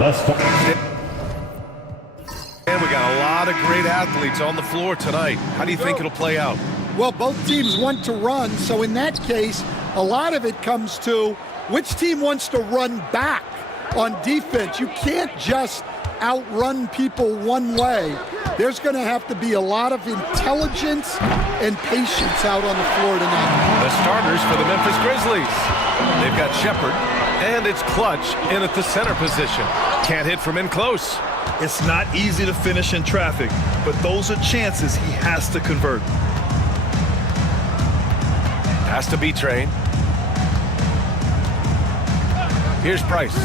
And we got a lot of great athletes on the floor tonight. How do you think it'll play out? Well, both teams want to run, so in that case, a lot of it comes to which team wants to run back on defense. You can't just outrun people one way. There's going to have to be a lot of intelligence and patience out on the floor tonight. The starters for the Memphis Grizzlies. They've got Shepard, and it's Clutch in at the center position. Can't hit from in close. It's not easy to finish in traffic, but those are chances he has to convert. Has to be Train. Here's Price.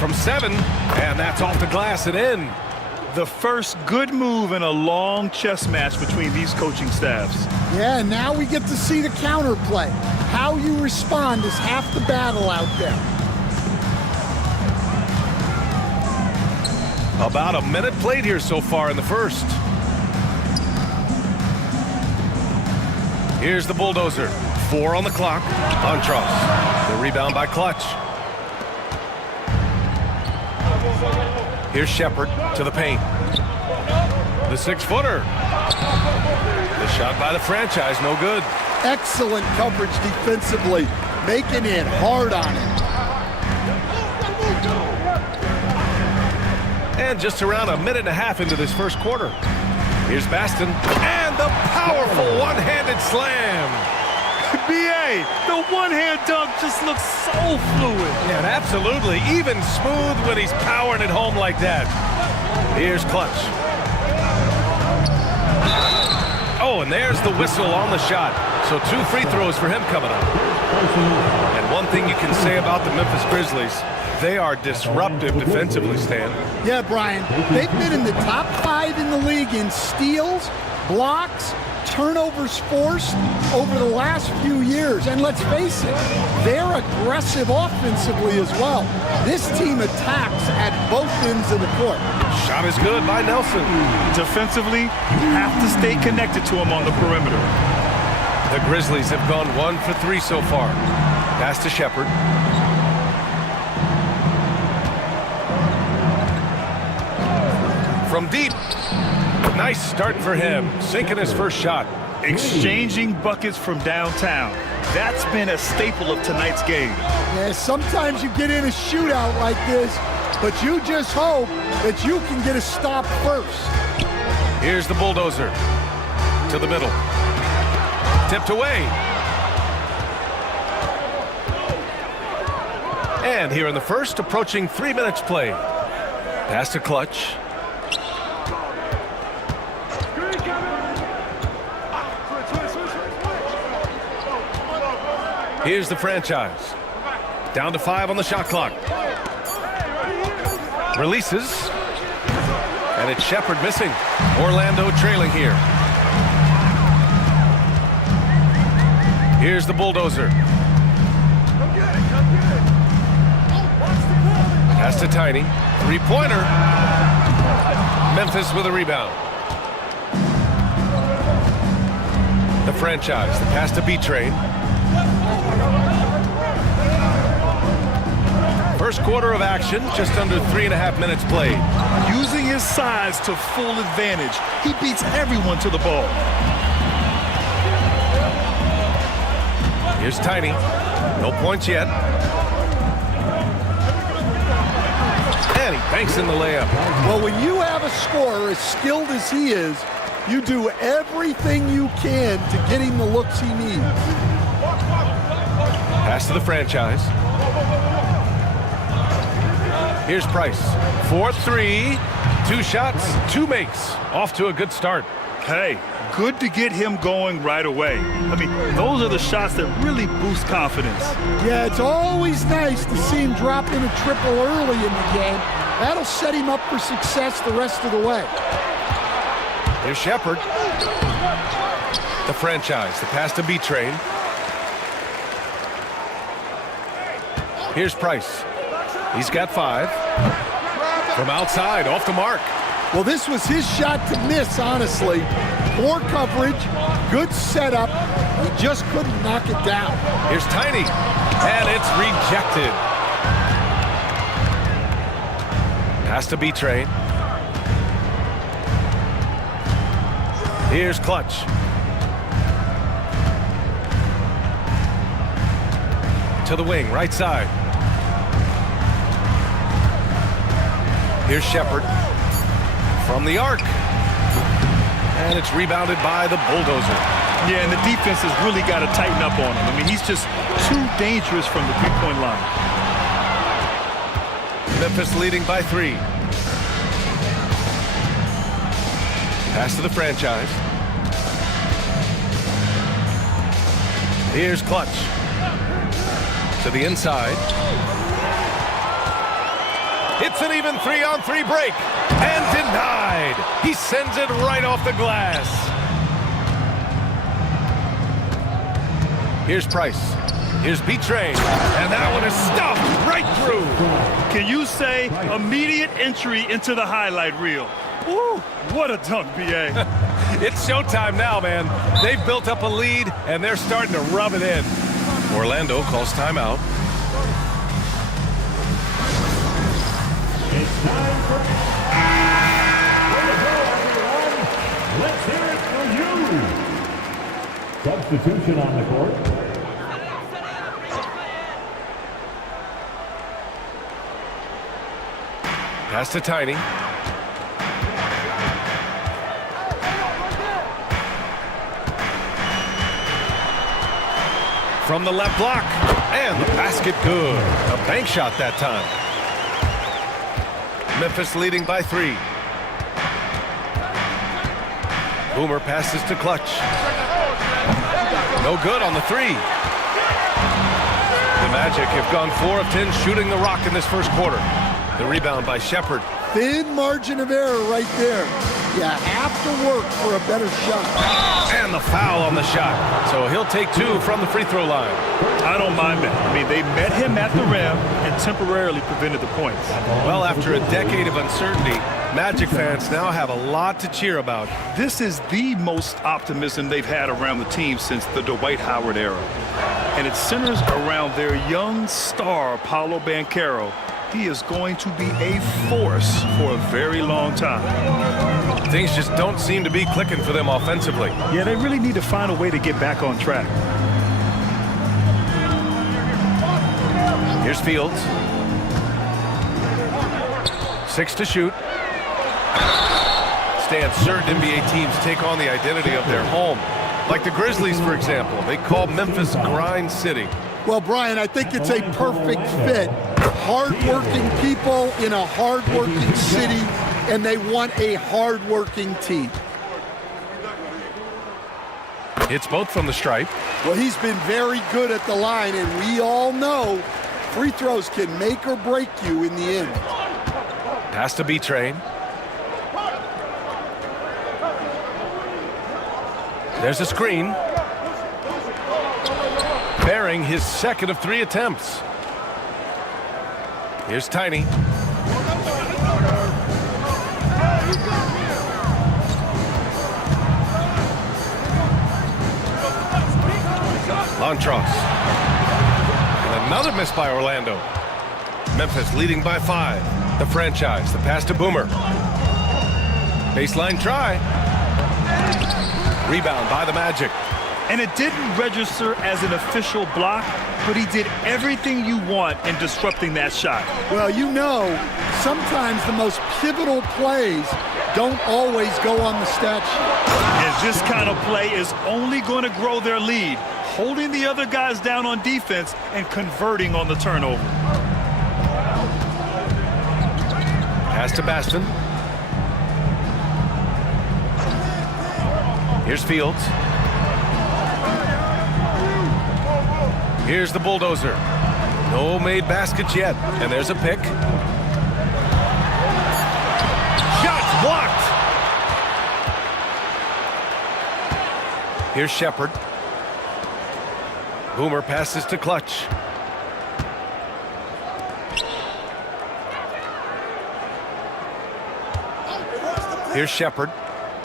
From 7, and that's off the glass and in. The first good move in a long chess match between these coaching staffs. Yeah, now we get to see the counterplay. How you respond is half the battle out there. About a minute played here so far in the first. Here's the bulldozer. 4 on the clock. Montross. The rebound by Clutch. Here's Shepard to the paint. The 6-footer. The shot by the franchise, no good. Excellent coverage defensively, making it hard on him. And just around a minute and a half into this first quarter. Here's Baston, and the powerful one-handed slam. B.A., the one-hand dunk just looks so fluid. Yeah, absolutely. Even smooth when he's powering it home like that. Here's Clutch. Oh, and there's the whistle on the shot. So 2 free throws for him coming up. And one thing you can say about the Memphis Grizzlies, they are disruptive defensively, Stan. Yeah, Brian, they've been in the top 5 in the league in steals, blocks, turnovers forced over the last few years. And let's face it, they're aggressive offensively as well. This team attacks at both ends of the court. Shot is good by Nelson. Defensively, you have to stay connected to him on the perimeter. The Grizzlies have gone 1 for 3 so far. Pass to Shepard. From deep. Nice start for him. Sinking his first shot. Exchanging buckets from downtown. That's been a staple of tonight's game. Yeah, sometimes you get in a shootout like this, but you just hope that you can get a stop first. Here's the bulldozer. To the middle. Tipped away. And here in the first, approaching 3 minutes played. Pass to Clutch. Here's the franchise. Down to 5 on the shot clock. Releases. And it's Shepard missing. Orlando trailing here. Here's the bulldozer. Pass to Tiny. 3-pointer. Memphis with a rebound. The franchise. The pass to B-Train. First quarter of action, just under 3.5 minutes played. Using his size to full advantage, he beats everyone to the ball. Here's Tiny. No points yet. And he banks in the layup. Well, when you have a scorer as skilled as he is, you do everything you can to get him the looks he needs. Pass to the franchise. Here's Price. 4-3. 2 shots, 2 makes. Off to a good start. Hey, good to get him going right away. I mean, those are the shots that really boost confidence. Yeah, it's always nice to see him drop in a triple early in the game. That'll set him up for success the rest of the way. Here's Shepard. The franchise. The pass to B-Train. Here's Price. He's got 5. From outside, off the mark. Well, this was his shot to miss, honestly. Poor coverage, good setup, He just couldn't knock it down. Here's Tiny, and it's rejected. Pass to B-Train. Here's Clutch. To the wing, right side. Here's Shepard from the arc. And it's rebounded by the Bulldozer. Yeah, and the defense has really got to tighten up on him. I mean, he's just too dangerous from the three-point line. Memphis leading by 3. Pass to the franchise. Here's Clutch. To the inside. It's an even 3-on-3 break. And denied. He sends it right off the glass. Here's Price. Here's B-Train. And that one is stuffed right through. Can you say immediate entry into the highlight reel? Ooh, what a dunk, B.A. It's showtime now, man. They've built up a lead, and they're starting to rub it in. Orlando calls timeout. It's time for... Let's hear it for you. Substitution on the court. Pass to Tiny. From the left block. And the basket good. A bank shot that time. Memphis leading by 3. Boomer passes to Clutch. No good on the 3. The Magic have gone 4 of 10 shooting the rock in this first quarter. The rebound by Shepard. Thin margin of error right there. You have to work for a better shot. And the foul on the shot. So he'll take 2 from the free throw line. I don't mind that. I mean, they met him at the rim and temporarily prevented the points. Well, after a decade of uncertainty, Magic fans now have a lot to cheer about. This is the most optimism they've had around the team since the Dwight Howard era. And it centers around their young star, Paolo Banchero. He is going to be a force for a very long time. Things just don't seem to be clicking for them offensively. Yeah, they really need to find a way to get back on track. Here's Fields. 6 to shoot. Stan, certain NBA teams take on the identity of their home. Like the Grizzlies, for example. They call Memphis Grind City. Well, Brian, I think it's a perfect fit. Hard-working people in a hard-working city, and they want a hard-working team. It's both from the stripe. Well, he's been very good at the line, and we all know free throws can make or break you in the end. Pass to B-Train. There's a screen. Bearing his second of 3 attempts. Here's Tiny. Lantros. And another miss by Orlando. Memphis leading by 5. The franchise. The pass to Boomer. Baseline try. Rebound by the Magic. And it didn't register as an official block, but he did everything you want in disrupting that shot. Well, you know, sometimes the most pivotal plays don't always go on the stat sheet. And this kind of play is only going to grow their lead, holding the other guys down on defense and converting on the turnover. Pass to Baston. Here's Fields. Here's the Bulldozer. No made baskets yet. And there's a pick. Shot blocked. Here's Shepard. Boomer passes to Clutch. Here's Shepard.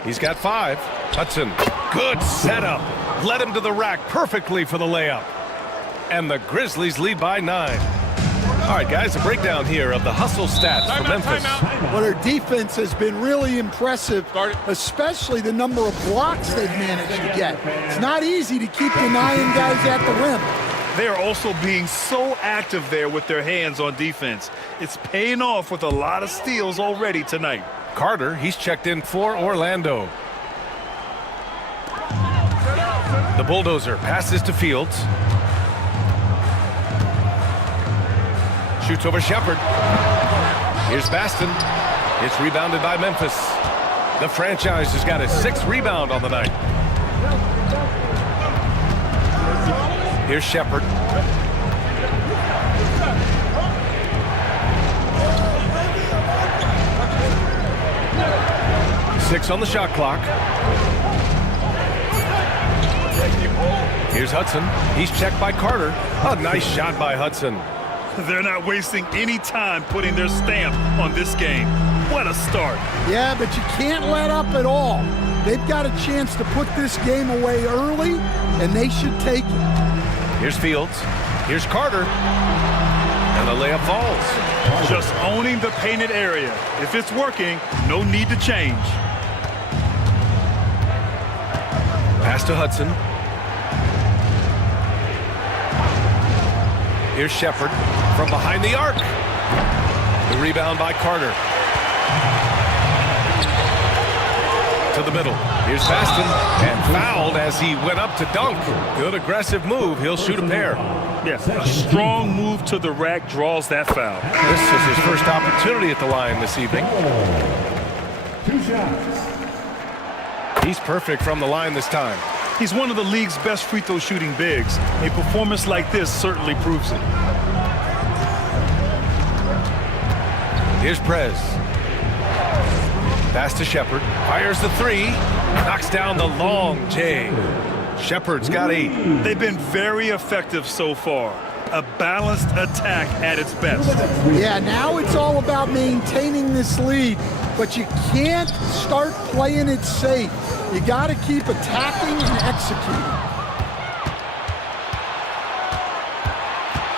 He's got 5. Hudson. Good setup. Led him to the rack perfectly for the layup. And the Grizzlies lead by 9. All right, guys, a breakdown here of the hustle stats for Memphis. Well, their defense has been really impressive, especially the number of blocks they've managed to get. It's not easy to keep denying guys at the rim. They are also being so active there with their hands on defense. It's paying off with a lot of steals already tonight. Carter, he's checked in for Orlando. The bulldozer passes to Fields. Shoots over Shepard. Here's Baston. It's rebounded by Memphis. The franchise has got his 6th rebound on the night. Here's Shepard. Six on the shot clock. Here's Hudson. He's checked by Carter. A nice shot by Hudson. They're not wasting any time putting their stamp on this game. What a start. Yeah, but you can't let up at all. They've got a chance to put this game away early, and they should take it. Here's Fields. Here's Carter. And the layup falls. Just owning the painted area. If it's working, no need to change. Pass to Hudson. Here's Shepard from behind the arc. The rebound by Carter. To the middle. Here's Baston. And fouled as he went up to dunk. Good aggressive move. He'll shoot a pair. Yes, a strong move to the rack draws that foul. This is his first opportunity at the line this evening. 2 shots. He's perfect from the line this time. He's one of the league's best free throw shooting bigs. A performance like this certainly proves it. Here's Prez. Pass to Shepard. Fires the 3. Knocks down the long J. Shepard's got 8. They've been very effective so far. A balanced attack at its best. Yeah, now it's all about maintaining this lead, but you can't start playing it safe. You got to keep attacking and executing.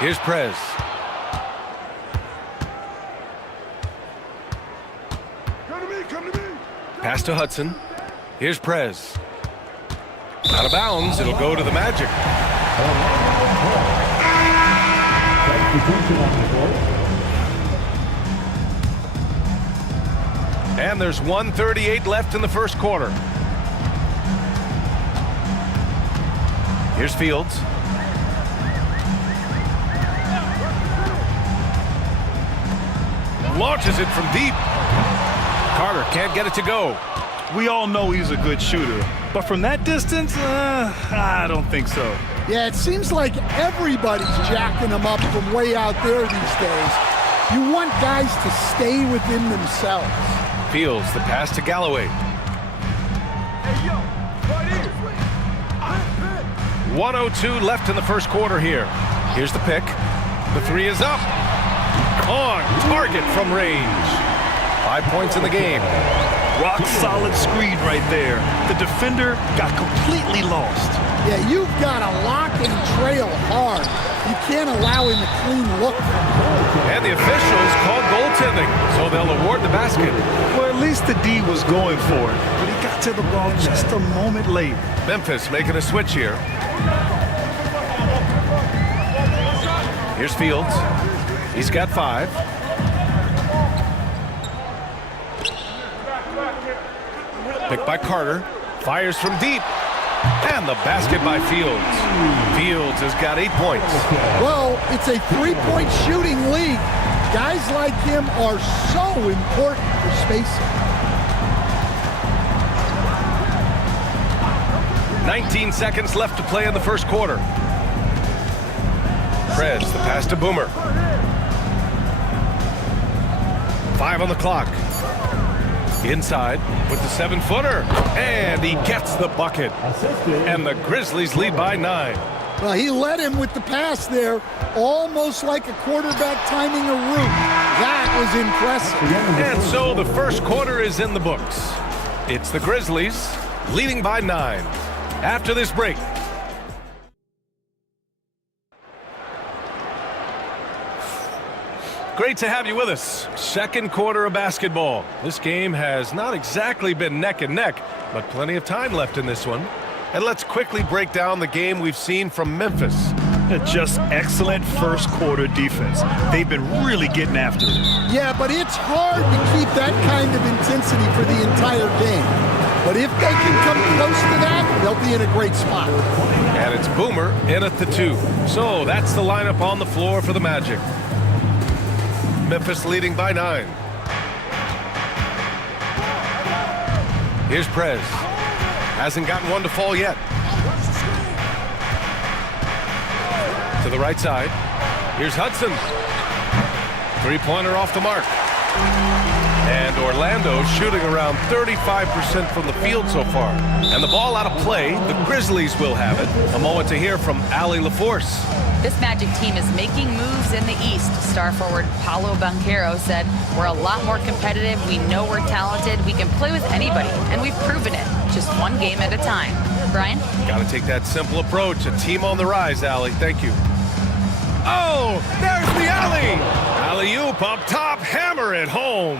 Here's Prez. Pass to Hudson. Here's Prez. Out of bounds. It'll go to the Magic. Substitution on the court. And there's 1:38 left in the first quarter. Here's Fields. Launches it from deep. Carter can't get it to go. We all know he's a good shooter, but from that distance, I don't think so. Yeah, it seems like everybody's jacking them up from way out there these days. You want guys to stay within themselves. Fields, the pass to Galloway. 1:02 left in the first quarter here. Here's the pick. The 3 is up. On target from range. 5 points in the game. Rock solid screen right there. The defender got completely lost. Yeah, you've got to lock and trail hard. You can't allow him a clean look. And the officials called goaltending, so they'll award the basket. Well, at least the D was going for it, but he got to the ball just a moment late. Memphis making a switch here. Here's Fields. He's got 5. Picked by Carter. Fires from deep. And the basket by Fields. Fields has got 8 points. Well, it's a three-point shooting league. Guys like him are so important for spacing. 19 seconds left to play in the first quarter. Prez, the pass to Boomer. 5 on the clock. Inside with the 7-footer. And he gets the bucket. And the Grizzlies lead by 9. Well, he led him with the pass there, almost like a quarterback timing a route. That was impressive. And so the first quarter is in the books. It's the Grizzlies leading by 9. after this break. Great to have you with us. Second quarter of basketball. This game has not exactly been neck and neck, but plenty of time left in this one. And let's quickly break down the game we've seen from Memphis. Just excellent first quarter defense. They've been really getting after it. Yeah, but it's hard to keep that kind of intensity for the entire game. But if they can come close to that, they'll be in a great spot. And it's Boomer in at the 2. So that's the lineup on the floor for the Magic. Memphis leading by 9. Here's Prez. Hasn't gotten one to fall yet. To the right side. Here's Hudson. Three-pointer off the mark. And Orlando shooting around 35% from the field so far. And the ball out of play. The Grizzlies will have it. A moment to hear from Allie LaForce. This Magic team is making moves in the East. Star forward Paolo Banchero said, "We're a lot more competitive. We know we're talented. We can play with anybody, and we've proven it. Just one game at a time." Brian? Got to take that simple approach. A team on the rise, Allie. Thank you. Oh, there's the alley. Alley-oop up top. Hammer it home.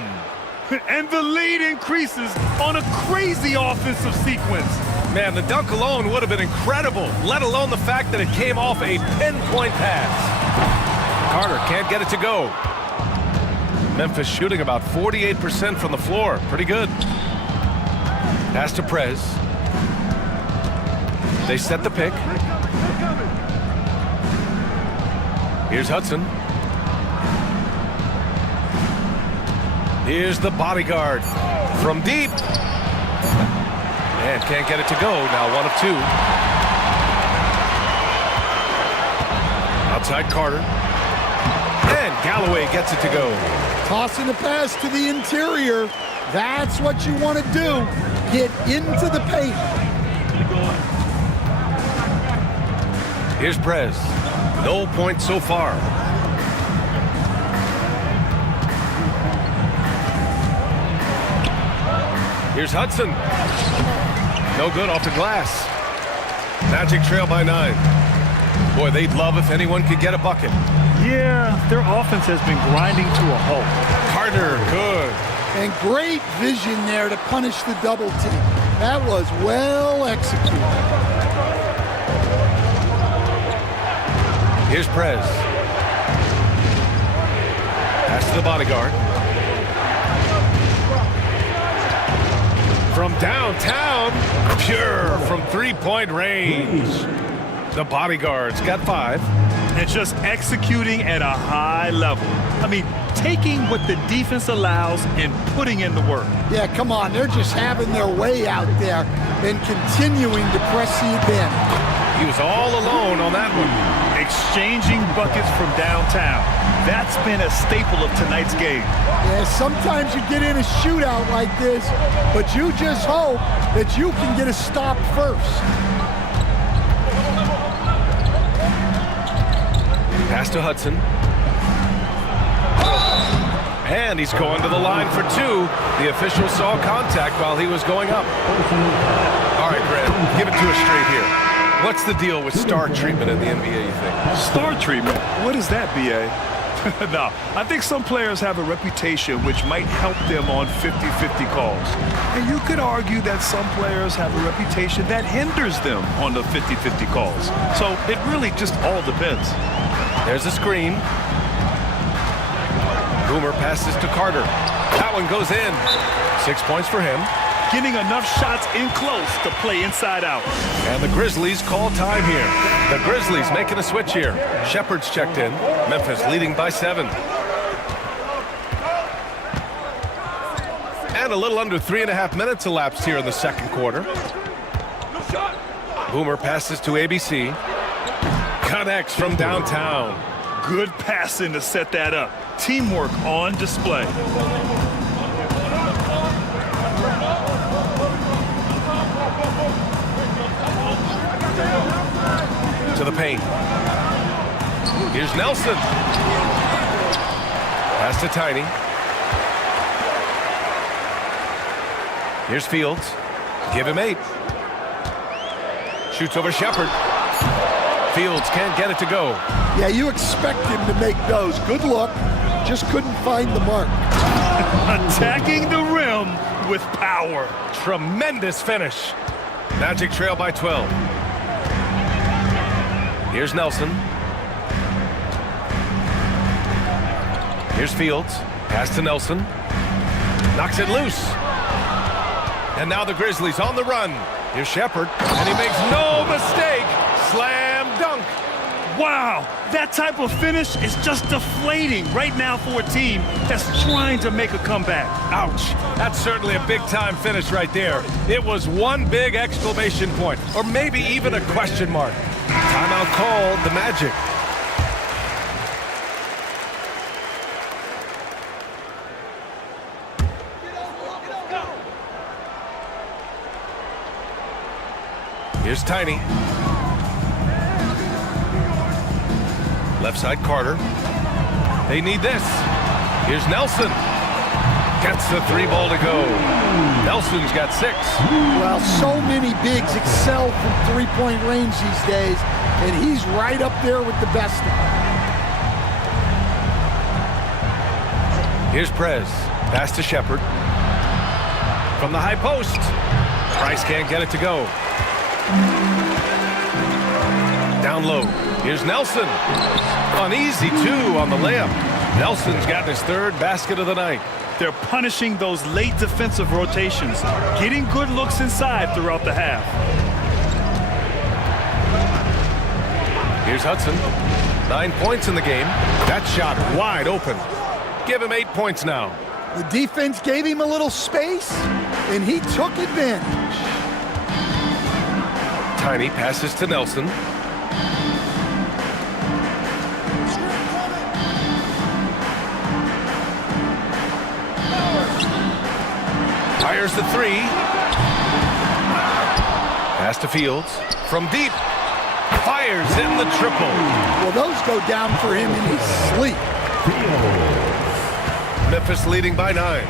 And the lead increases on a crazy offensive sequence. Man, the dunk alone would have been incredible, let alone the fact that it came off a pinpoint pass. Carter can't get it to go. Memphis shooting about 48% from the floor. Pretty good. Pass to Prez. They set the pick. Here's Hudson. Here's the bodyguard from deep. And can't get it to go. Now 1 of 2. Outside Carter. And Galloway gets it to go. Tossing the pass to the interior. That's what you want to do. Get into the paint. Here's Prez. No points so far. Here's Hudson. No good off the glass. Magic trail by 9. Boy, they'd love if anyone could get a bucket. Yeah, their offense has been grinding to a halt. Carter, good. And great vision there to punish the double team. That was well executed. Here's Prez. Pass to the bodyguard. From downtown, pure from three-point range. The bodyguard's got 5. And just executing at a high level. I mean, taking what the defense allows and putting in the work. Yeah, come on. They're just having their way out there and continuing to press the advantage. He was all alone on that one. Exchanging buckets from downtown. That's been a staple of tonight's game. Yeah, sometimes you get in a shootout like this, but you just hope that you can get a stop first. Pass to Hudson. And he's going to the line for 2. The official saw contact while he was going up. All right, Brad, give it to us straight here. What's the deal with star treatment in the NBA, you think? Star treatment? What is that, B.A.? No, I think some players have a reputation which might help them on 50-50 calls. And you could argue that some players have a reputation that hinders them on the 50-50 calls. So it really just all depends. There's a screen. Boomer passes to Carter. That one goes in. 6 points for him. Getting enough shots in close to play inside out. And the Grizzlies call time here. The Grizzlies making a switch here. Shepard's checked in. Memphis leading by 7. And a little under 3.5 minutes elapsed here in the second quarter. Boomer passes to ABC. Connects from downtown. Good passing to set that up. Teamwork on display. To the paint. Here's Nelson. Pass to Tiny. Here's Fields. Give him 8. Shoots over Shepard. Fields can't get it to go. Yeah, you expect him to make those. Good look. Just couldn't find the mark. Attacking the rim with power. Tremendous finish. Magic trail by 12. Here's Nelson. Here's Fields. Pass to Nelson. Knocks it loose. And now the Grizzlies on the run. Here's Shepard. And he makes no mistake. Slam dunk. Wow, that type of finish is just deflating right now for a team that's trying to make a comeback. Ouch. That's certainly a big-time finish right there. It was one big exclamation point, or maybe even a question mark. Timeout called, the Magic. Here's Tiny. Left side, Carter. They need this. Here's Nelson. Gets the 3 ball to go. Nelson's got 6. Well, so many bigs excel from three-point range these days, and he's right up there with the best of them. Here's Prez. Pass to Shepard. From the high post. Price can't get it to go. Down low. Here's Nelson. An easy 2 on the layup. Nelson's got his 3rd basket of the night. They're punishing those late defensive rotations, getting good looks inside throughout the half. Here's Hudson. 9 points in the game. That shot wide open. Give him 8 points now. The defense gave him a little space, and he took advantage. Tiny passes to Nelson. Fires the 3. Pass to Fields. From deep. Fires in the triple. Well, those go down for him in his sleep. Memphis leading by 9.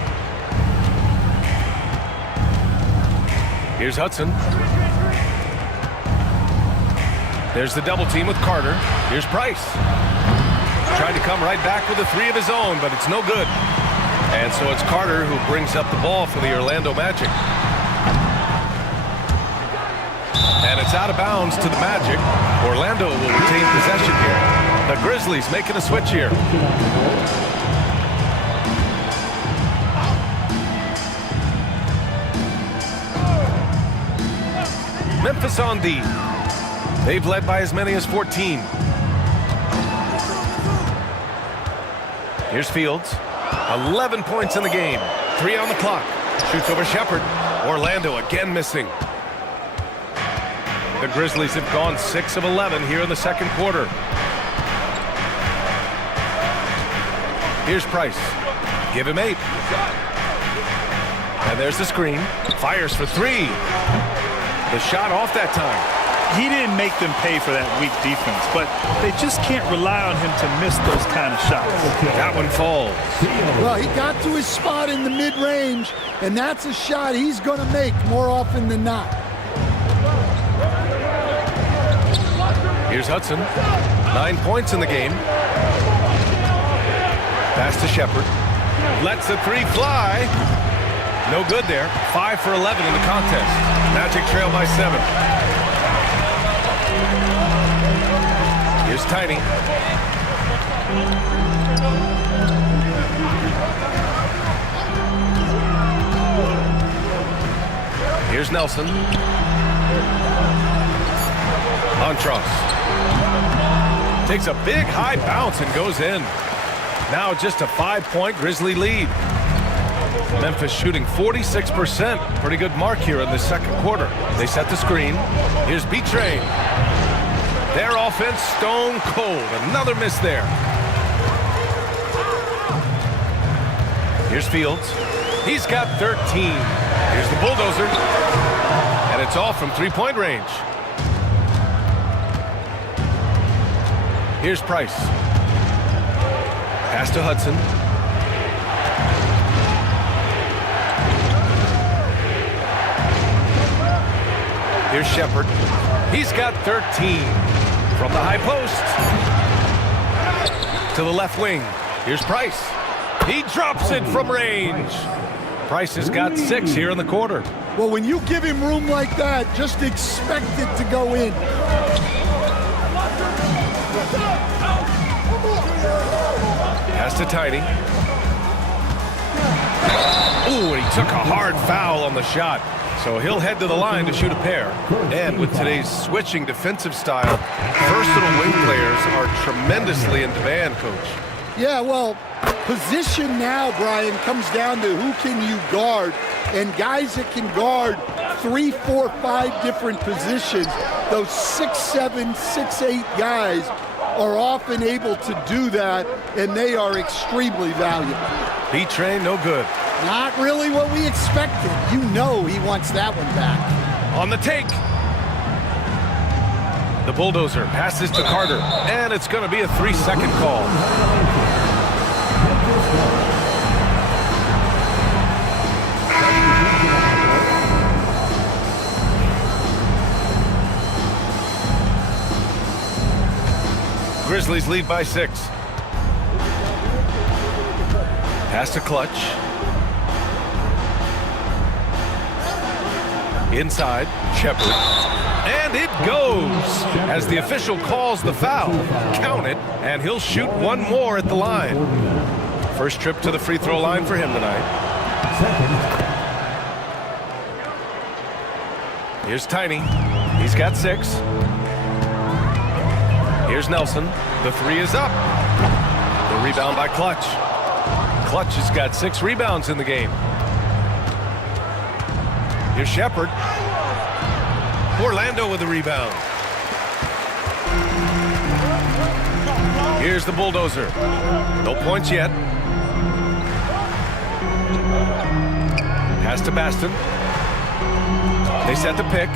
Here's Hudson. There's the double team with Carter. Here's Price. Tried to come right back with a 3 of his own, but it's no good. And so it's Carter who brings up the ball for the Orlando Magic. And it's out of bounds to the Magic. Orlando will retain possession here. The Grizzlies making a switch here. Memphis on D. They've led by as many as 14. Here's Fields. 11 points in the game. 3 on the clock. Shoots over Shepard. Orlando again missing. The Grizzlies have gone 6 of 11 here in the second quarter. Here's Price. Give him 8. And there's the screen. Fires for 3. The shot off that time. He didn't make them pay for that weak defense, but they just can't rely on him to miss those kind of shots. That one falls. Well, he got to his spot in the mid-range, and that's a shot he's going to make more often than not. Here's Hudson. 9 points in the game. Pass to Shepard. Lets the 3 fly. No good there. 5 for 11 in the contest. Magic trail by 7. Here's Tiny. Here's Nelson. Montross. Takes a big high bounce and goes in. Now just a 5-point Grizzly lead. Memphis shooting 46%. Pretty good mark here in the second quarter. They set the screen. Here's B-Train. Their offense stone cold. Another miss there. Here's Fields. He's got 13. Here's the bulldozer. And it's off from 3-point range. Here's Price. Pass to Hudson. Here's Shepard. He's got 13. From the high post to the left wing. Here's Price. He drops it from range. Price has got 6 here in the quarter. Well, when you give him room like that, just expect it to go in. Pass to Tiny. Ooh, and he took a hard foul on the shot. So he'll head to the line to shoot a pair. And with today's switching defensive style, versatile wing players are tremendously in demand, Coach. Yeah, well, position now, Brian, comes down to who can you guard. And guys that can guard 3, 4, 5 different positions, those 6'7", 6'8" guys are often able to do that, and they are extremely valuable. B-Train, no good. Not really what we expected. You know he wants that one back. On the take. The bulldozer passes to Carter, and it's going to be a 3-second call. Grizzlies lead by 6. Pass to Clutch. Inside, Shepard. And it goes as the official calls the foul. Count it, and he'll shoot one more at the line. First trip to the free throw line for him tonight. Here's Tiny. He's got 6. Here's Nelson. The 3 is up. The rebound by Clutch. Clutch has got 6 rebounds in the game. Here's Shepard. Orlando with the rebound. Here's the bulldozer. No points yet. Pass to Baston. They set the pick.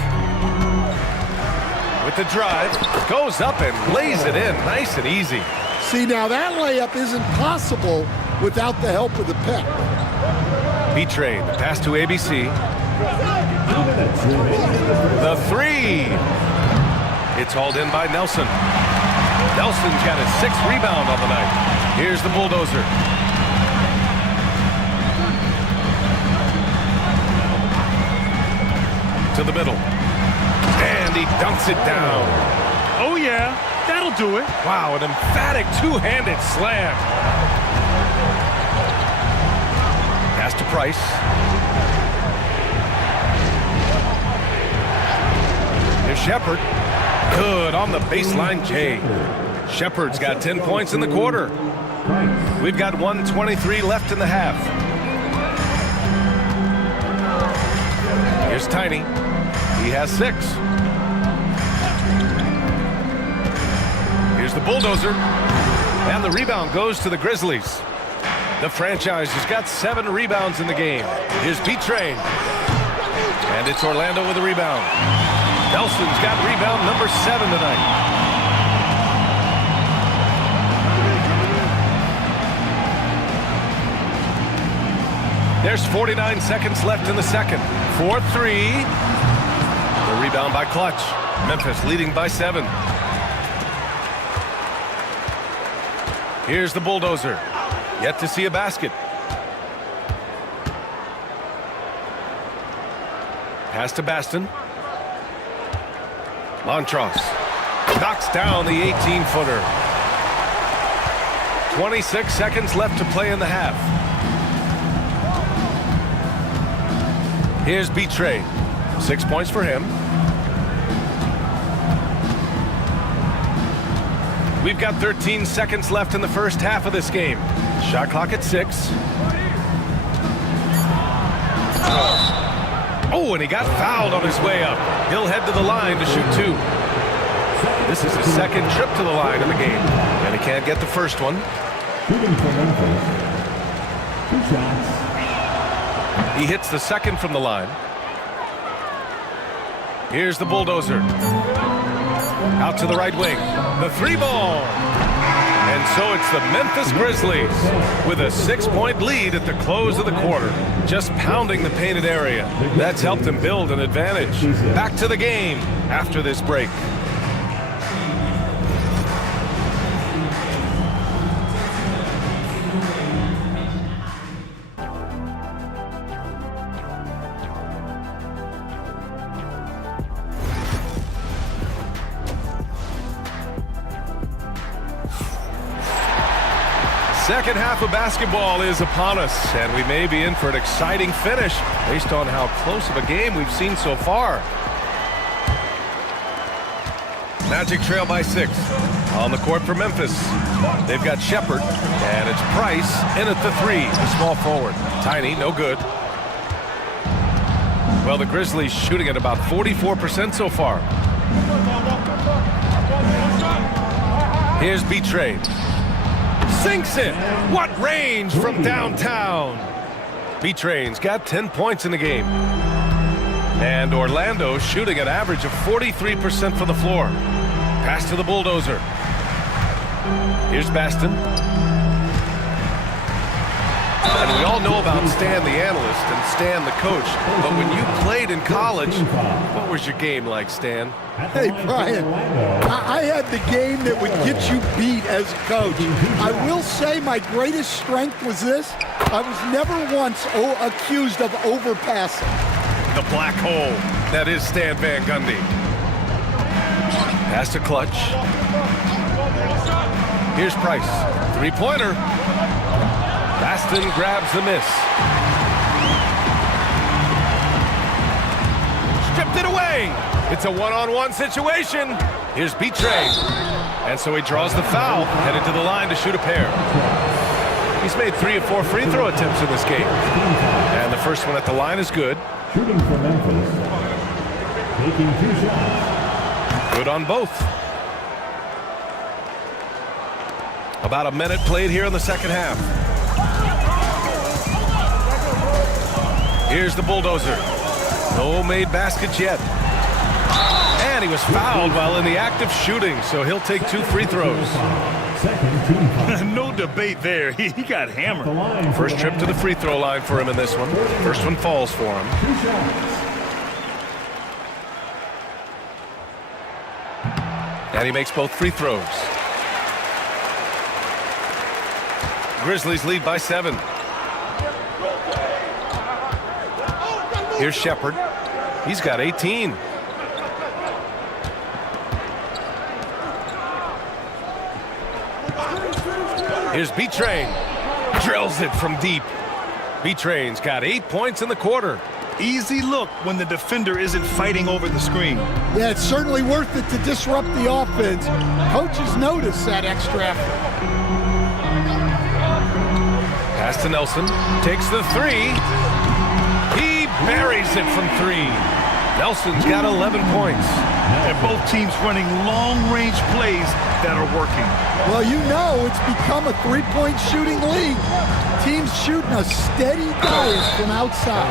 With the drive. Goes up and lays it in. Nice and easy. See, now that layup isn't possible without the help of the pick. B-Train. The pass to ABC. The 3. It's hauled in by Nelson. Nelson's got his 6th rebound on the night. Here's the bulldozer. To the middle. And he dunks it down. Oh, yeah. That'll do it. Wow, an emphatic two-handed slam. Pass to Price. Here's Shepard. Good on the baseline, Jay. Shepard's got 10 points in the quarter. We've got 1:23 left in the half. Here's Tiny. He has 6. Here's the bulldozer. And the rebound goes to the Grizzlies. The franchise has got 7 rebounds in the game. Here's B-Train. And it's Orlando with a rebound. Nelson's got rebound number 7 tonight. There's 49 seconds left in the second. 4-3. The rebound by Clutch. Memphis leading by 7. Here's the bulldozer. Yet to see a basket. Pass to Baston. Montross knocks down the 18-footer. 26 seconds left to play in the half. Here's B-Train. 6 points for him. We've got 13 seconds left in the first half of this game. Shot clock at 6. Oh, and he got fouled on his way up. He'll head to the line to shoot 2. This is his second trip to the line in the game, and he can't get the first one. He hits the second from the line. Here's the bulldozer. Out to the right wing. The 3 ball. And so it's the Memphis Grizzlies with a 6-point lead at the close of the quarter, just pounding the painted area. That's helped them build an advantage. Back to the game after this break. Second half of basketball is upon us, and we may be in for an exciting finish based on how close of a game we've seen so far. Magic trail by 6. On the court for Memphis. They've got Shepherd, and it's Price in at the 3, the small forward. Tiny, no good. Well, the Grizzlies shooting at about 44% so far. Here's B-Trade. Sinks it. What range from downtown. B-Train's got 10 points in the game. And Orlando shooting an average of 43% from the floor. Pass to the Bulldozer. Here's Baston. And we all know about Stan the analyst and Stan the coach. But when you played in college, what was your game like, Stan? Hey, Brian, I had the game that would get you beat as a coach. I will say my greatest strength was this. I was never once accused of overpassing. The black hole. That is Stan Van Gundy. Pass to Clutch. Here's Price. Three-pointer. Baston grabs the miss. Stripped it away. It's a one-on-one situation. Here's B-Trade. And so he draws the foul, headed to the line to shoot a pair. He's made 3 or 4 free throw attempts in this game. And the first one at the line is good. Shooting for Memphis. Taking 2 shots. Good on both. About a minute played here in the second half. Here's the Bulldozer. No made baskets yet. And he was fouled while in the act of shooting, so he'll take 2 free throws. No debate there. He got hammered. First trip to the free throw line for him in this one. First one falls for him. And he makes both free throws. Grizzlies lead by 7. Here's Shepherd. He's got 18. Here's B-Train. Drills it from deep. B-Train's got 8 points in the quarter. Easy look when the defender isn't fighting over the screen. Yeah, it's certainly worth it to disrupt the offense. Coaches notice that extra effort. Pass to Nelson. Takes the 3. He buries it from 3. Nelson's got 11 points. And both teams running long-range plays that are working. Well, you know it's become a 3-point shooting league. Teams shooting a steady dive from outside.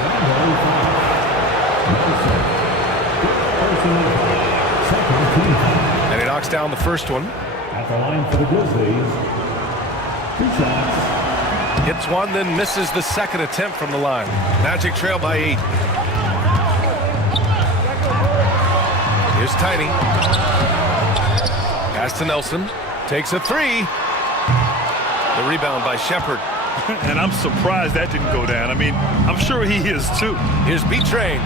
And he knocks down the first one. At the line for the Grizzlies. 2 shots. Hits one, then misses the second attempt from the line. Magic trail by 8. Here's Tiny. Pass to Nelson. Takes a 3. The rebound by Shepherd. And I'm surprised that didn't go down. I mean, I'm sure he is too. Here's B-Train.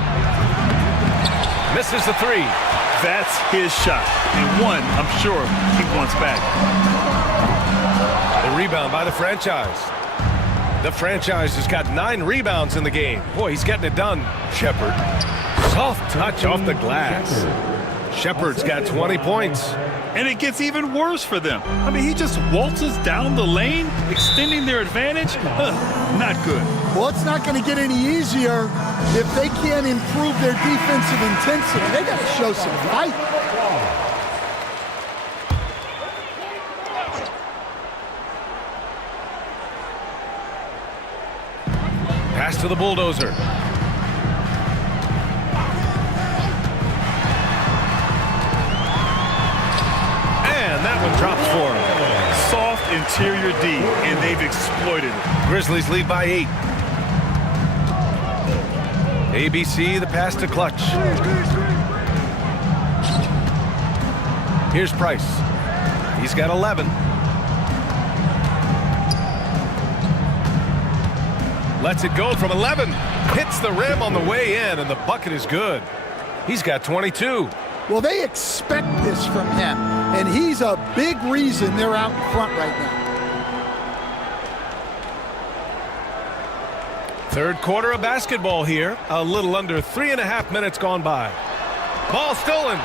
Misses the 3. That's his shot. And one, I'm sure he wants back. The rebound by the franchise. The franchise has got 9 rebounds in the game. Boy, he's getting it done. Shepherd. Soft touch off the glass. Shepherd's got 20 points. And it gets even worse for them. I mean, he just waltzes down the lane, extending their advantage. Not good. Well, it's not going to get any easier if they can't improve their defensive intensity. They got to show some fight. Pass to the Bulldozer. And that one drops for him. Soft interior D, and they've exploited it. Grizzlies lead by 8. ABC, the pass to Clutch. Here's Price. He's got 11. Lets it go from 11. Hits the rim on the way in, and the bucket is good. He's got 22. Well, they expect this from him, and he's a big reason they're out in front right now. Third quarter of basketball here. A little under 3.5 minutes gone by. Ball stolen.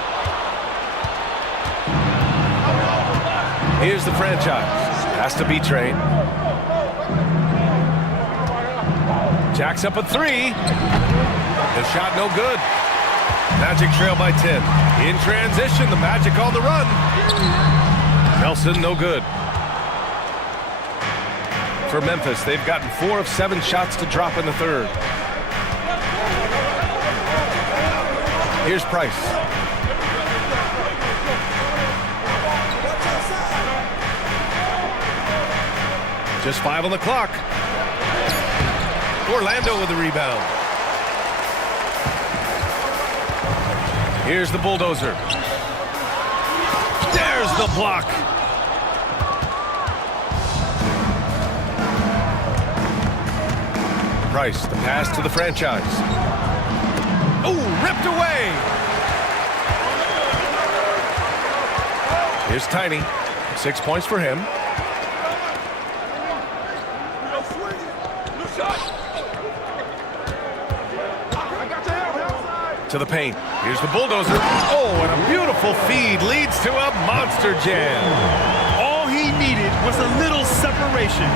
Here's the franchise. Has to be Train. Jacks up a 3. The shot no good. Magic trail by 10. In transition, the Magic on the run. Nelson no good. For Memphis, they've gotten 4 of 7 shots to drop in the third. Here's Price. Just 5 on the clock. Orlando with the rebound. Here's the bulldozer. There's the block. Price, the pass to the franchise. Oh, ripped away. Here's Tiny. 6 points for him. To the paint. Here's the bulldozer. Oh, and a beautiful feed leads to a monster jam. All he needed was a little separation.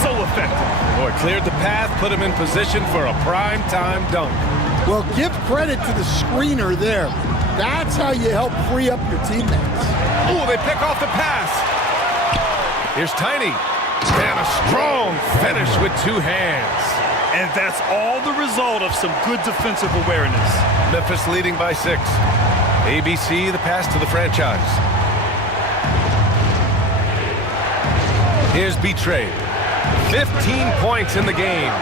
So effective. Boy, cleared the path, put him in position for a prime-time dunk. Well, give credit to the screener there. That's how you help free up your teammates. Oh, they pick off the pass. Here's Tiny. And a strong finish with 2 hands. And that's all the result of some good defensive awareness. Memphis leading by 6. ABC, the pass to the franchise. Here's B-Trade. 15 points in the game.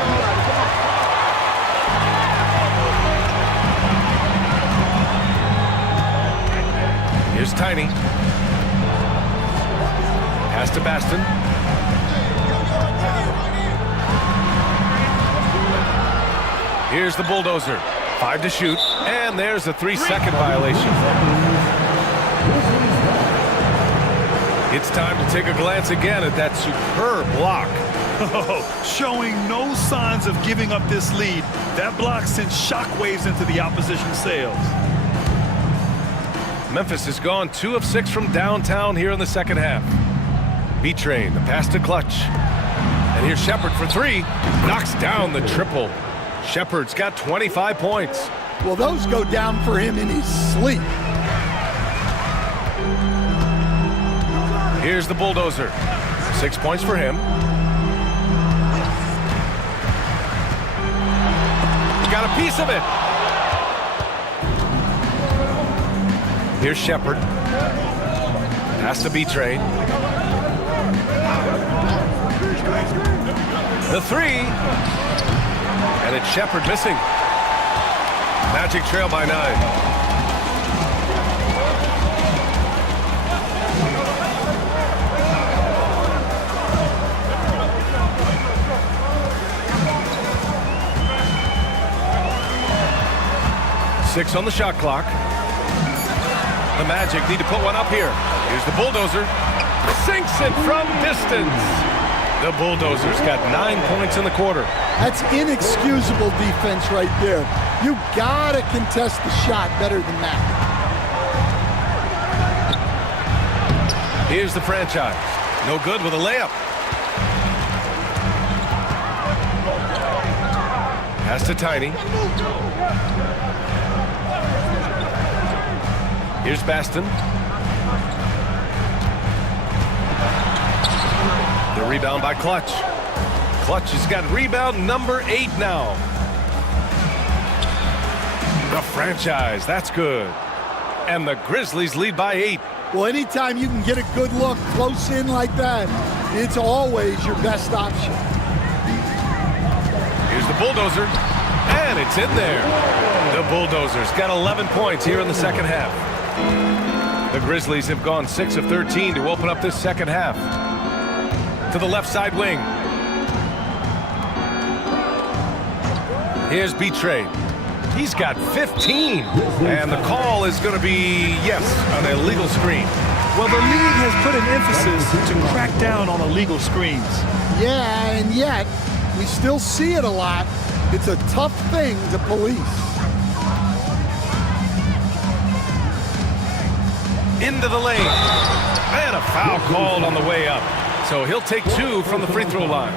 Here's Tiny. Pass to Baston. Here's the bulldozer. 5 to shoot. And there's a 3-second violation. It's time to take a glance again at that superb block. Showing no signs of giving up this lead. That block sent shockwaves into the opposition sails. Memphis has gone 2 of 6 from downtown here in the second half. B-Train, the pass to Clutch. And here's Shepard for 3. Knocks down the triple. Shepard's got 25 points. Well, those go down for him in his sleep. Here's the bulldozer. 6 points for him. Got a piece of it. Here's Shepard. Pass to B-Train. The 3. And it's Shepard missing. Magic trail by 9. Six on the shot clock. The Magic need to put one up here. Here's the bulldozer. Sinks it from distance. The Bulldozers got 9 points in the quarter. That's inexcusable defense right there. You gotta contest the shot better than that. Here's the franchise. No good with a layup. Pass to Tiny. Here's Baston. The rebound by Clutch. Clutch has got rebound number 8 now. The franchise, that's good. And the Grizzlies lead by 8. Well, anytime you can get a good look close in like that, it's always your best option. Here's the bulldozer, and it's in there. The Bulldozers got 11 points here in the second half. The Grizzlies have gone 6 of 13 to open up this second half. To the left side wing. Here's B-Trade. He's got 15. And the call is going to be, yes, an illegal screen. Well, the league has put an emphasis to crack down on illegal screens. Yeah, and yet we still see it a lot. It's a tough thing to police. Into the lane. And a foul called on the way up. So he'll take 2 from the free throw line.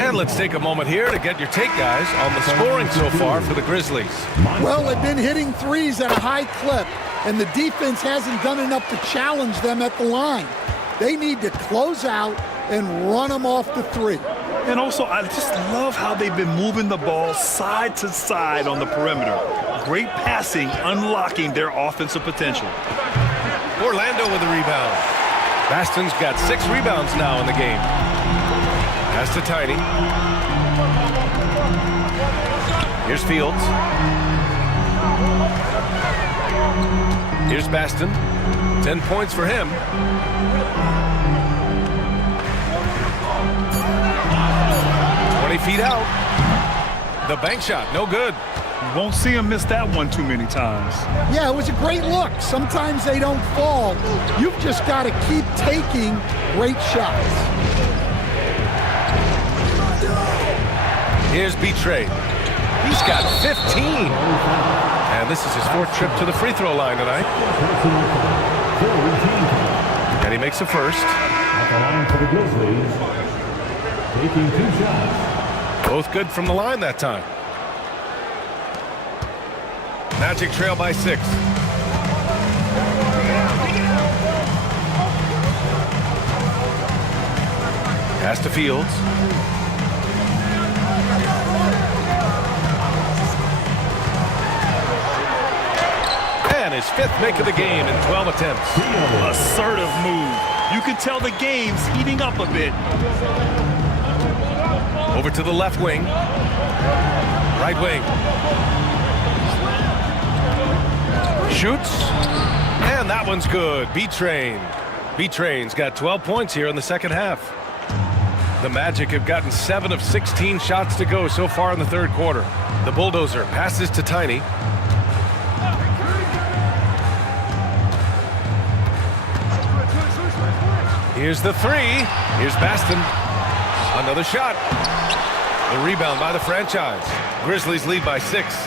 And let's take a moment here to get your take, guys, on the scoring so far for the Grizzlies. Well, they've been hitting threes at a high clip, and the defense hasn't done enough to challenge them at the line. They need to close out and run them off the three. And also, I just love how they've been moving the ball side to side on the perimeter. Great passing, unlocking their offensive potential. Orlando with the rebound. Baston's got 6 rebounds now in the game. Pass to Tiny. Here's Fields. Here's Baston. 10 points for him. Feet out. The bank shot, no good. You won't see him miss that one too many times. Yeah, it was a great look. Sometimes they don't fall. You've just got to keep taking great shots. Here's B-Trade. He's got 15. And this is his 4th trip to the free throw line tonight. And he makes a first. At the line for the Grizzlies, taking 2 shots. Both good from the line that time. Magic trail by 6. Pass to Fields. And his 5th make of the game in 12 attempts. Assertive move. You can tell the game's heating up a bit. Over to the left wing. Right wing. Shoots. And that one's good. B-Train. B-Train's got 12 points here in the second half. The Magic have gotten 7 of 16 shots to go so far in the third quarter. The Bulldozer passes to Tiny. Here's the 3. Here's Baston. Another shot. The rebound by the franchise. Grizzlies lead by 6.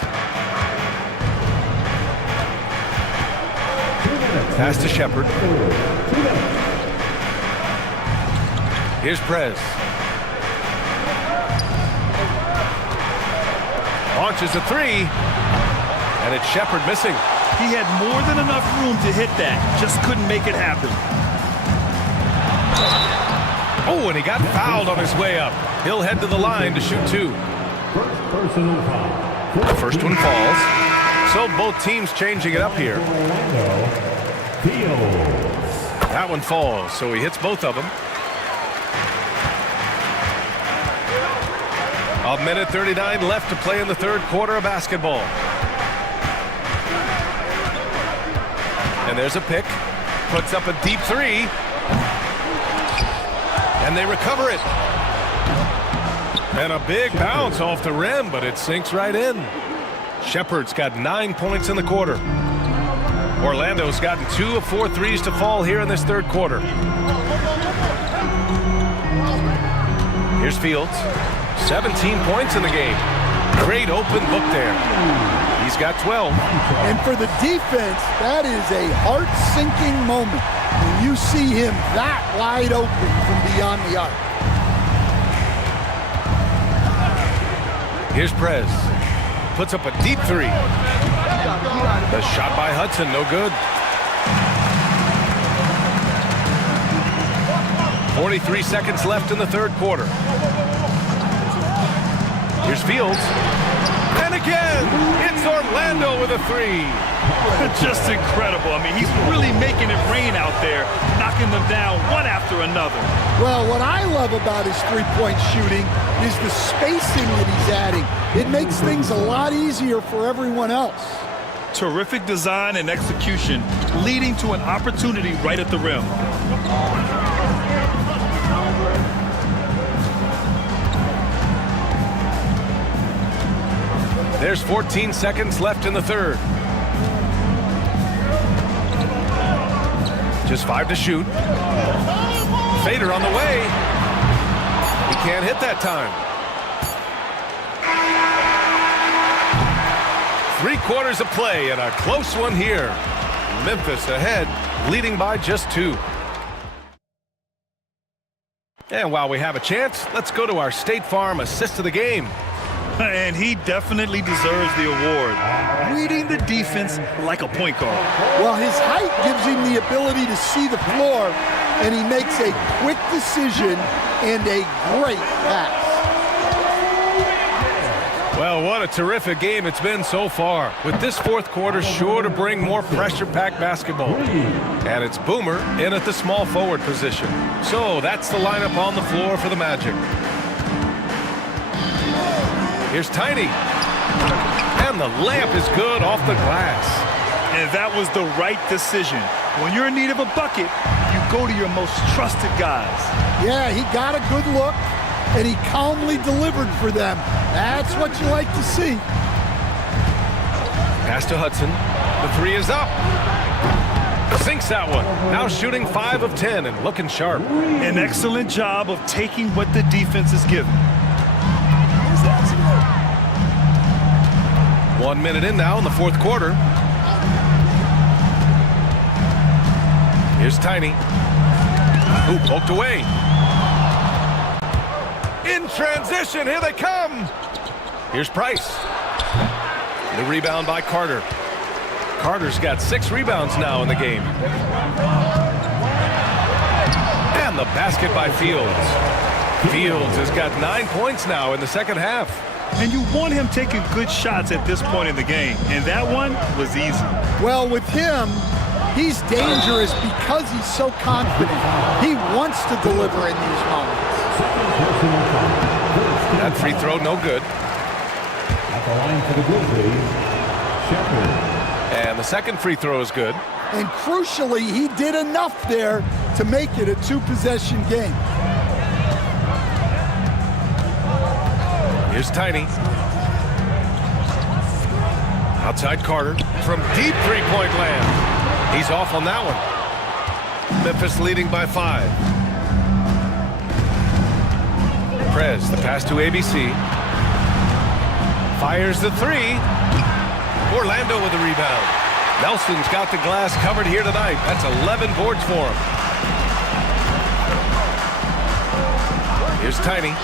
Pass to Shepard. Here's Prez. Launches a 3. And it's Shepard missing. He had more than enough room to hit that. Just couldn't make it happen. Oh, and he got fouled on his way up. He'll head to the line to shoot 2. First personal foul. The first one falls. So both teams changing it up here. Orlando, Fields. That one falls, so he hits both of them. 1:39 left to play in the third quarter of basketball. And there's a pick. Puts up a deep 3. And they recover it. And a big bounce off the rim, but it sinks right in. Shepard's got 9 points in the quarter. Orlando's gotten 2 of 4 threes to fall here in this third quarter. Here's Fields. 17 points in the game. Great open book there. He's got 12. And for the defense, that is a heart-sinking moment when you see him that wide open from beyond the arc. Here's Prez. Puts up a deep 3. The shot by Hudson, no good. 43 seconds left in the third quarter. Here's Fields. And again, it's Orlando with a 3. Just incredible. I mean, he's really making it rain out there, knocking them down one after another. Well, what I love about his three-point shooting is the spacing that he's adding. It makes things a lot easier for everyone else. Terrific design and execution, leading to an opportunity right at the rim. There's 14 seconds left in the third. Just 5 to shoot. Fader on the way. He can't hit that time. 3/4 of play and a close one here. Memphis ahead, leading by just 2. And while we have a chance, let's go to our State Farm assist of the game. And he definitely deserves the award. Reading the defense like a point guard. Well, his height gives him the ability to see the floor, and he makes a quick decision and a great pass. Well, what a terrific game it's been so far. With this fourth quarter sure to bring more pressure-packed basketball. And it's Boomer in at the small forward position. So that's the lineup on the floor for the Magic. Here's Tiny. And the layup is good off the glass. And that was the right decision. When you're in need of a bucket, you go to your most trusted guys. Yeah, he got a good look, and he calmly delivered for them. That's what you like to see. Pass to Hudson. The 3 is up. Sinks that one. Now shooting 5 of 10 and looking sharp. An excellent job of taking what the defense is given. 1 minute in now in the fourth quarter. Here's Tiny. Ooh, poked away. In transition, here they come. Here's Price. The rebound by Carter. Carter's got 6 rebounds now in the game. And the basket by Fields. Fields has got 9 points now in the second half. And you want him taking good shots at this point in the game. And that one was easy. Well, with him, he's dangerous because he's so confident. He wants to deliver in these moments. That free throw, no good. At the line for the Grizzlies, Shepard. And the second free throw is good. And crucially, he did enough there to make it a 2-possession game. Here's Tiny. Outside Carter from deep three-point land. He's off on that one. Memphis leading by 5. Prez, the pass to ABC. Fires the 3. Orlando with the rebound. Nelson's got the glass covered here tonight. That's 11 boards for him. Here's Tiny.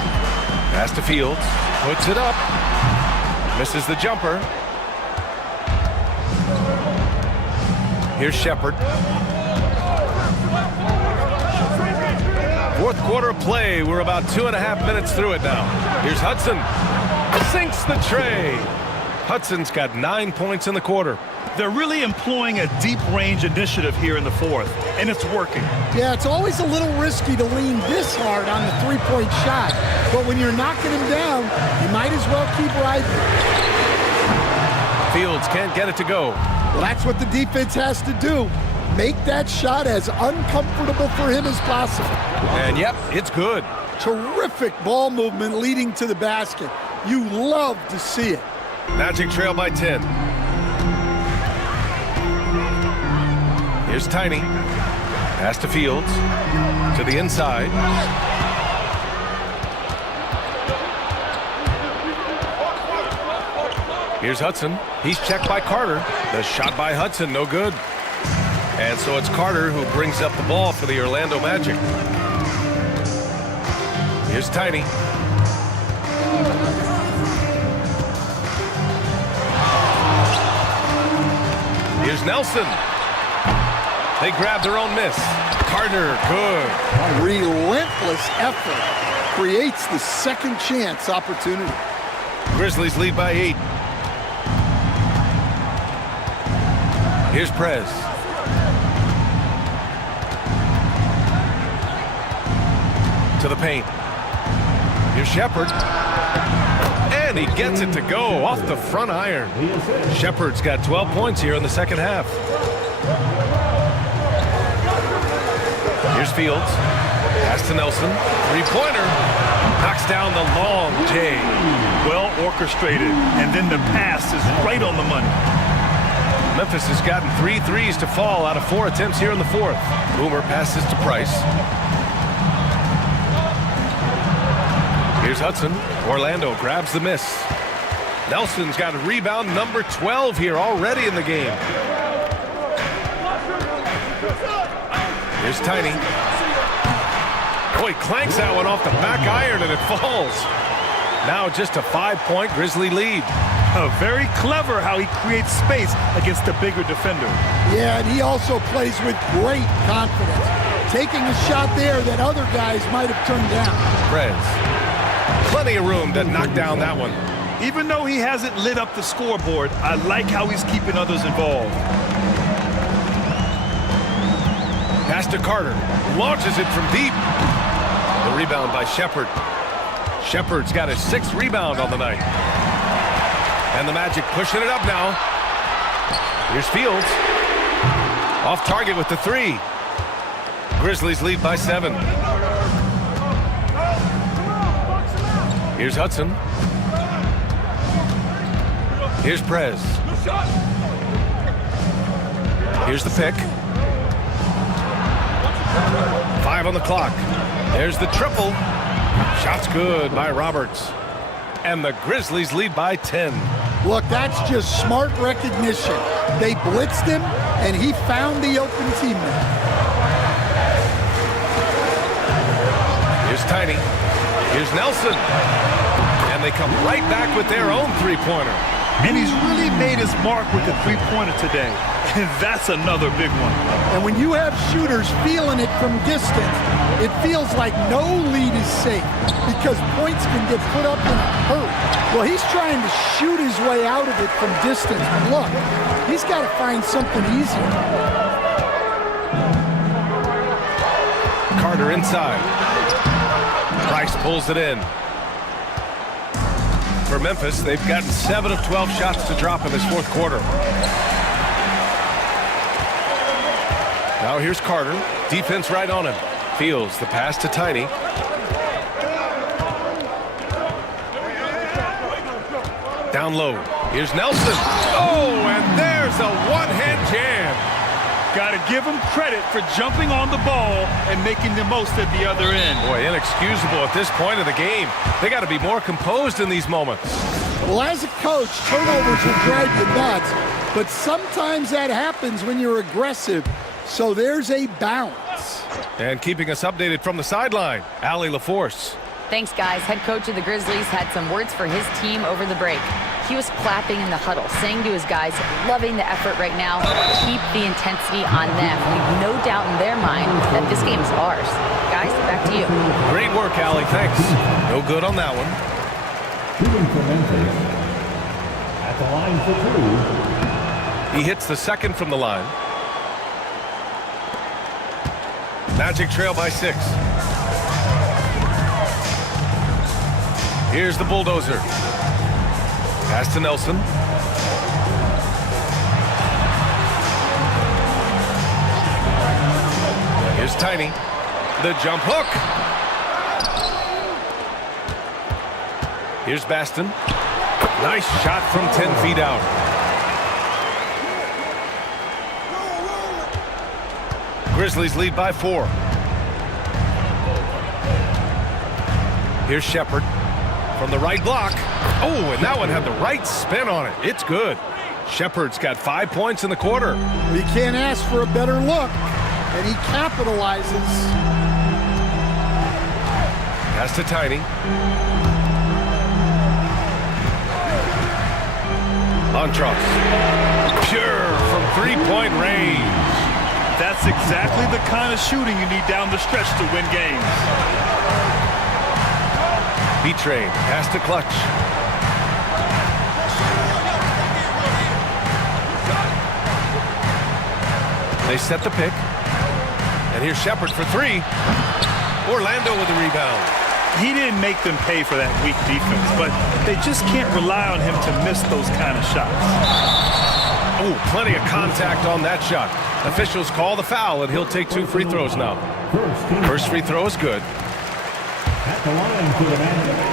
Pass to Fields. Puts it up. Misses the jumper. Here's Shepard. Fourth quarter of play. We're about 2.5 minutes through it now. Here's Hudson. Sinks the tray. Hudson's got 9 points in the quarter. They're really employing a deep range initiative here in the fourth, and it's working. Yeah, it's always a little risky to lean this hard on the three-point shot. But when you're knocking him down, you might as well keep riding. Fields can't get it to go. Well, that's what the defense has to do. Make that shot as uncomfortable for him as possible. And yep, it's good. Terrific ball movement leading to the basket. You love to see it. Magic trail by 10. Here's Tiny. Pass to Fields. To the inside. Here's Hudson. He's checked by Carter. The shot by Hudson, no good. And so it's Carter who brings up the ball for the Orlando Magic. Here's Tiny. Here's Nelson. They grab their own miss. Carter, good. Relentless effort creates the second chance opportunity. Grizzlies lead by 8. Here's Prez. To the paint. Here's Shepard. And he gets it to go off the front iron. Shepard's got 12 points here in the second half. Here's Fields. Pass to Nelson. Three-pointer. Knocks down the long J. Well orchestrated. And then the pass is right on the money. Memphis has gotten 3 threes to fall out of 4 attempts here in the fourth. Boomer passes to Price. Here's Hudson. Orlando grabs the miss. Nelson's got a rebound number 12 here already in the game. Here's Tiny. Oh, he clanks that one off the back iron and it falls. Now just a 5-point Grizzly lead. Very clever how he creates space against the bigger defender. Yeah, and he also plays with great confidence. Taking a shot there that other guys might have turned down. Prez. Plenty of room to knock down that one. Even though he hasn't lit up the scoreboard, I like how he's keeping others involved. Pass to Carter. Launches it from deep. The rebound by Shepard. Shepard's got his 6th rebound on the night. And the Magic pushing it up now. Here's Fields. Off target with the 3. Grizzlies lead by 7. Here's Hudson. Here's Prez. Here's the pick. 5 on the clock. There's the triple. Shot's good by Roberts. And the Grizzlies lead by 10. Look, that's just smart recognition. They blitzed him, and he found the open teammate. Here's Tiny. Here's Nelson. And they come right back with their own three-pointer. And he's really made his mark with the three-pointer today. And that's another big one. And when you have shooters feeling it from distance, it feels like no lead is safe because points can get put up in a hurry. Well, he's trying to shoot his way out of it from distance. But look, he's got to find something easier. Carter inside. Price pulls it in. For Memphis, they've gotten 7 of 12 shots to drop in this fourth quarter. Now here's Carter. Defense right on him. Fields the pass to Tiny. Down low. Here's Nelson. Oh, and there's a one-hand jam. Got to give him credit for jumping on the ball and making the most at the other end. Boy, inexcusable at this point of the game. They got to be more composed in these moments. Well, as a coach, turnovers will drive you nuts, but sometimes that happens when you're aggressive. So there's a balance. And keeping us updated from the sideline, Allie LaForce. Thanks, guys. Head coach of the Grizzlies had some words for his team over the break. He was clapping in the huddle, saying to his guys, loving the effort right now, keep the intensity on them. Leave no doubt in their mind that this game is ours. Guys, back to you. Great work, Allie. Thanks. No good on that one. Shooting for Memphis. At the line for 2. He hits the second from the line. Magic trail by 6. Here's the bulldozer. Pass to Nelson. Here's Tiny. The jump hook. Here's Baston. Nice shot from 10 feet out. Grizzlies lead by 4. Here's Shepard from the right block. Oh, and that one had the right spin on it. It's good. Shepard's got 5 points in the quarter. You can't ask for a better look, and he capitalizes. Pass to Tiny. Montross. Pure from three-point range. That's exactly the kind of shooting you need down the stretch to win games. B-Train, pass to Clutch. They set the pick. And here's Shepard for three. Orlando with the rebound. He didn't make them pay for that weak defense, but they just can't rely on him to miss those kind of shots. Oh, plenty of contact on that shot. Officials call the foul, and he'll take 2 free throws now. First free throw is good. At the line for the man,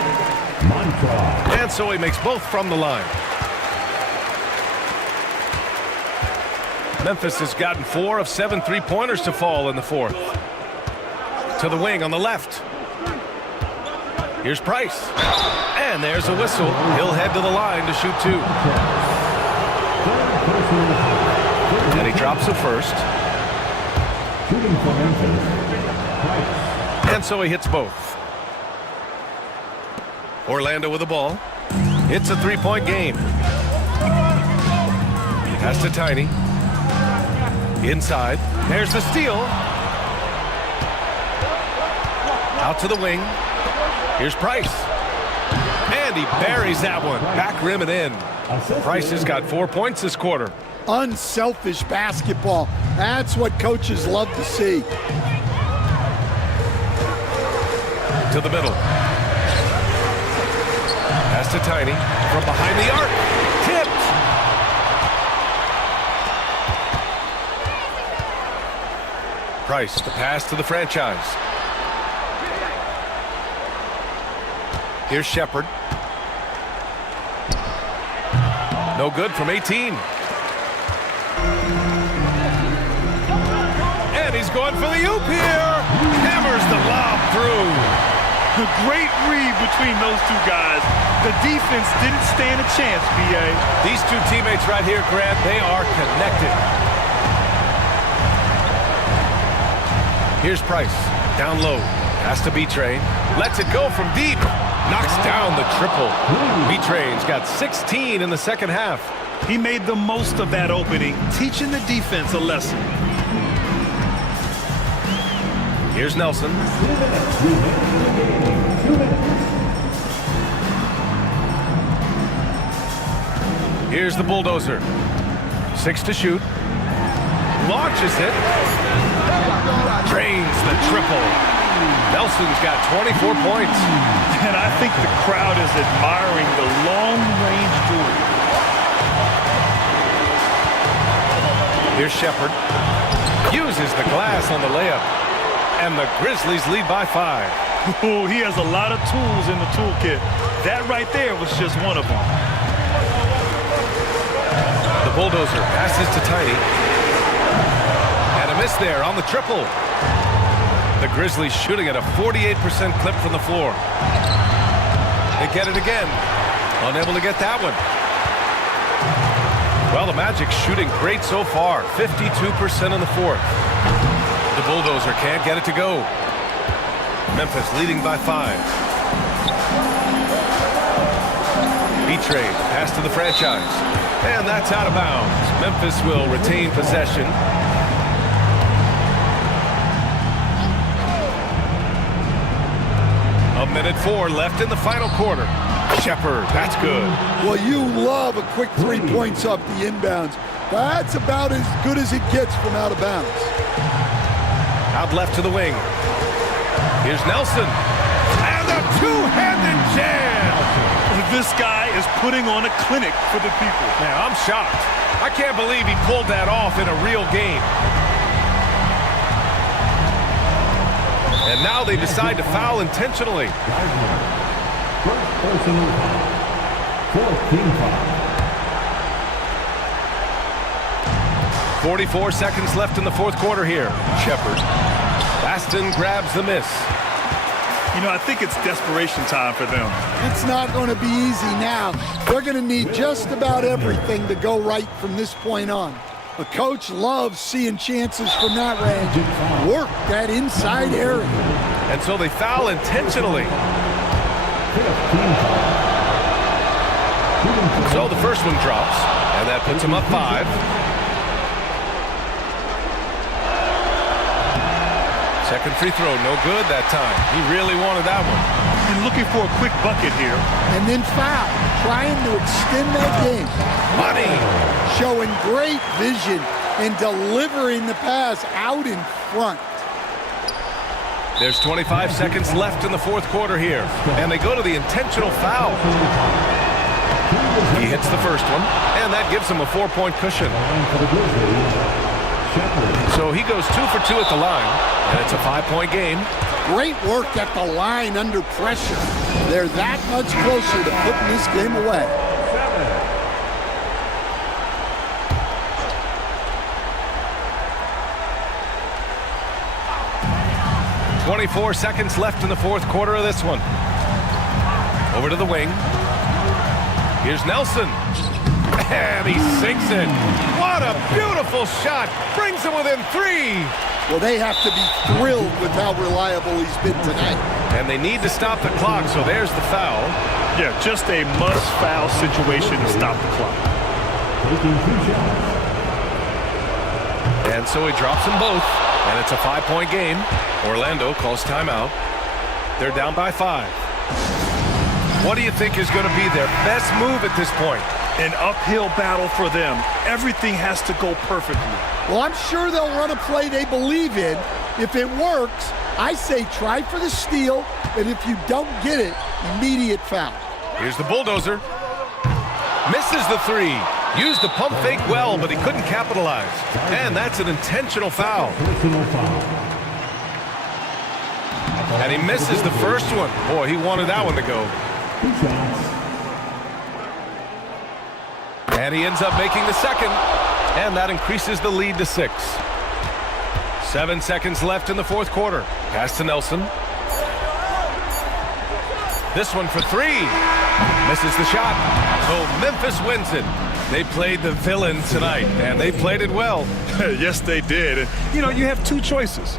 Montrose. And so he makes both from the line. Memphis has gotten 4 of 7 3-pointers to fall in the fourth. To the wing on the left. Here's Price. And there's a whistle. He'll head to the line to shoot 2. And he drops the first. Shooting for Memphis, Price. And so he hits both. Orlando with the ball. It's a 3-point game. Pass to Tiny. Inside. There's the steal. Out to the wing. Here's Price. And he buries that one. Back rim and in. Price has got 4 points this quarter. Unselfish basketball. That's what coaches love to see. To the middle. Pass to Tiny. From behind the arc. Tipped. Price, the pass to the franchise. Here's Shepard. No good from 18. And he's going for the oop here. Hammers the lob through. The great read between those two guys. The defense didn't stand a chance, B.A. These two teammates right here, Grant, they are connected. Here's Price. Down low. Pass to B-Train. Lets it go from deep. Knocks down the triple. B-Train's got 16 in the second half. He made the most of that opening, teaching the defense a lesson. Here's Nelson. Here's the bulldozer. 6 to shoot. Launches it. Drains the triple. Nelson's got 24 points. And I think the crowd is admiring the long-range duel. Here's Shepard. Uses the glass on the layup. And the Grizzlies lead by 5. Oh, he has a lot of tools in the toolkit. That right there was just one of them. The bulldozer passes to Tiny. And a miss there on the triple. The Grizzlies shooting at a 48% clip from the floor. They get it again. Unable to get that one. Well, the Magic shooting great so far. 52% in the fourth. The bulldozer can't get it to go. Memphis leading by 5. B-Trade pass to the franchise. And that's out of bounds. Memphis will retain possession. A minute 4 left in the final quarter. Shepard, that's good. Well, you love a quick 3 points up the inbounds. That's about as good as it gets from out of bounds. Out left to the wing. Here's Nelson. And a two-handed jam. This guy is putting on a clinic for the people. Man, I'm shocked. I can't believe he pulled that off in a real game. And now they decide to foul intentionally. First personal foul. 4th team foul. 44 seconds left in the fourth quarter here. Shepard. Baston grabs the miss. You know, I think it's desperation time for them. It's not going to be easy now. They're going to need just about everything to go right from this point on. A coach loves seeing chances from that range. Work that inside area. And so they foul intentionally. So the first one drops, and that puts them up 5. Second free throw, no good that time. He really wanted that one. And looking for a quick bucket here. And then foul, trying to extend that game. Money. Showing great vision and delivering the pass out in front. There's 25 seconds left in the fourth quarter here, and they go to the intentional foul. He hits the first one, and that gives him a 4-point cushion. So he goes 2 for 2 at the line, and it's a 5-point game. Great work at the line under pressure. They're that much closer to putting this game away. 24 seconds left in the fourth quarter of this one. Over to the wing. Here's Nelson. And he sinks it. What a beautiful shot. Brings him within 3. Well, they have to be thrilled with how reliable he's been tonight. And they need to stop the clock, so there's the foul. Yeah, just a must-foul situation to stop the clock. Taking 2 shots. And so he drops them both, and it's a 5-point game. Orlando calls timeout. They're down by 5. What do you think is going to be their best move at this point? An uphill battle for them. Everything has to go perfectly. Well, I'm sure they'll run a play they believe in. If it works, I say try for the steal, and if you don't get it, immediate foul. Here's the bulldozer. Misses the 3. Used the pump fake well, but he couldn't capitalize. And that's an intentional foul. Personal foul. And he misses the first one. Boy, he wanted that one to go. 2 shots. And he ends up making the second. And that increases the lead to 6. 7 seconds left in the fourth quarter. Pass to Nelson. This one for 3. Misses the shot. So Memphis wins it. They played the villain tonight, and they played it well. Yes, they did. And, you have 2 choices.